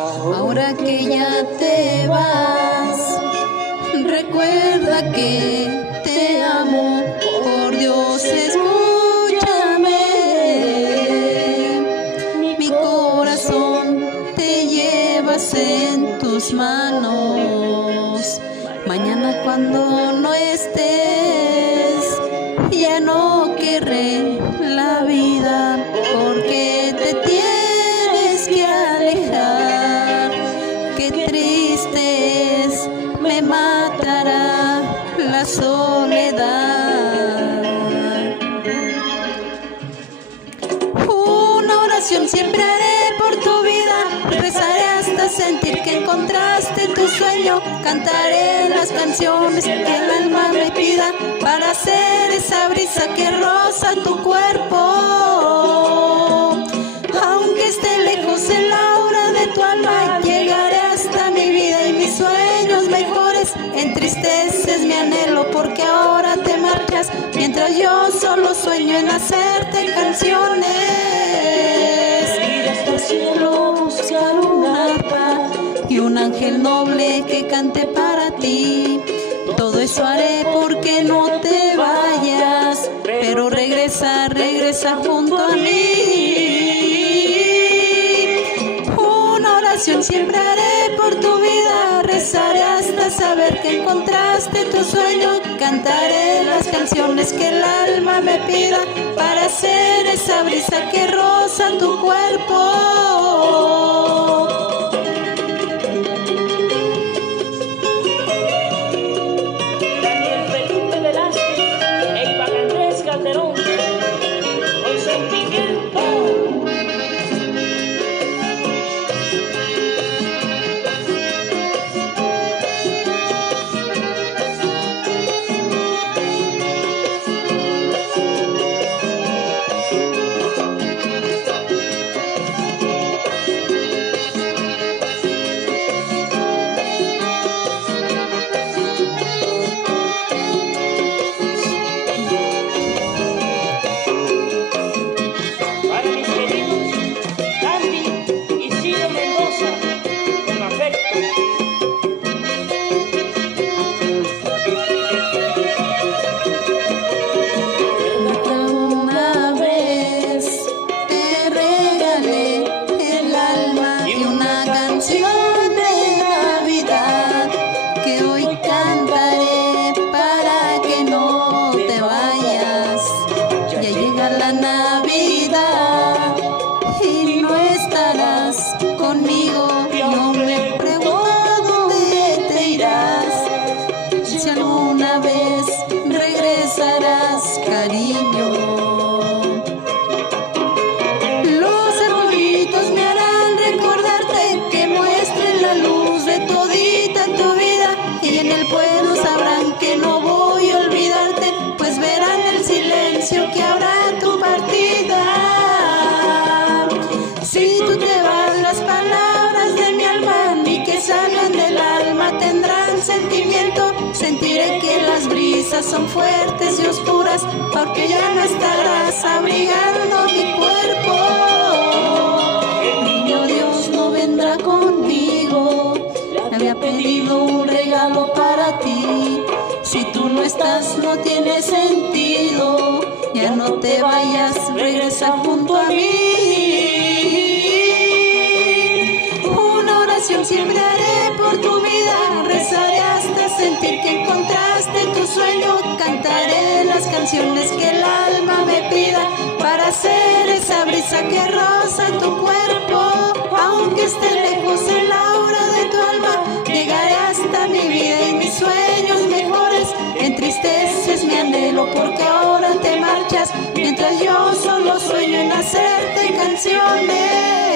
Ahora que ya te vas, recuerda que te amo, por Dios escúchame. Mi corazón te llevas en tus manos. Mañana cuando no estés, ya no querré la vida, porque te tienes que alejar. Qué triste es, me matará la soledad. Una oración siempre haré por tu vida, rezaré hasta sentir que encontraste tu sueño, cantaré las canciones que el alma me pida, para ser esa brisa que roza tu cuerpo. Aunque esté lejos el aura de tu alma, llegaré hasta mi vida y mis sueños mejores. Entristeces mi anhelo porque ahora te marchas, mientras yo solo sueño en hacerte canciones. Ir hasta el cielo, buscar un arpa y un ángel noble que cante para ti. Todo eso haré porque no te vayas, pero regresa, regresa junto a mí. Una oración siempre haré por tu vida, rezaré hasta saber que encontraste tu sueño, cantaré las canciones que el alma me pida, para ser esa brisa que roza tu cuerpo. La Navidad y no estarás conmigo. No me pregunto dónde te irás, si alguna vez regresarás, cariño. Los arbolitos me harán recordarte, que muestren la luz de todita tu vida, y en el pueblo sabrán que no voy a olvidarte, pues verán el silencio que habrá tu partida. Si tú te vas, las palabras de mi alma, ni que salgan del alma, tendrán sentimiento. Sentiré que las brisas son fuertes y oscuras, porque ya no estarás abrigando mi cuerpo. Niño Dios no vendrá contigo, le había pedido un regalo para ti. Si tú no estás, no tiene sentido, ya no te vayas, regresa junto a mí. Una oración siempre haré por tu vida, rezaré hasta sentir que encontraste tu sueño, cantaré las canciones que el alma me pida, para ser esa brisa que roza tu cuerpo. Aunque esté lejos el aura de tu alma, llegaré hasta mi vida y mis sueños mejores. Entristeces mi anhelo porque ahora te marchas, mientras yo solo sueño en hacerte canciones.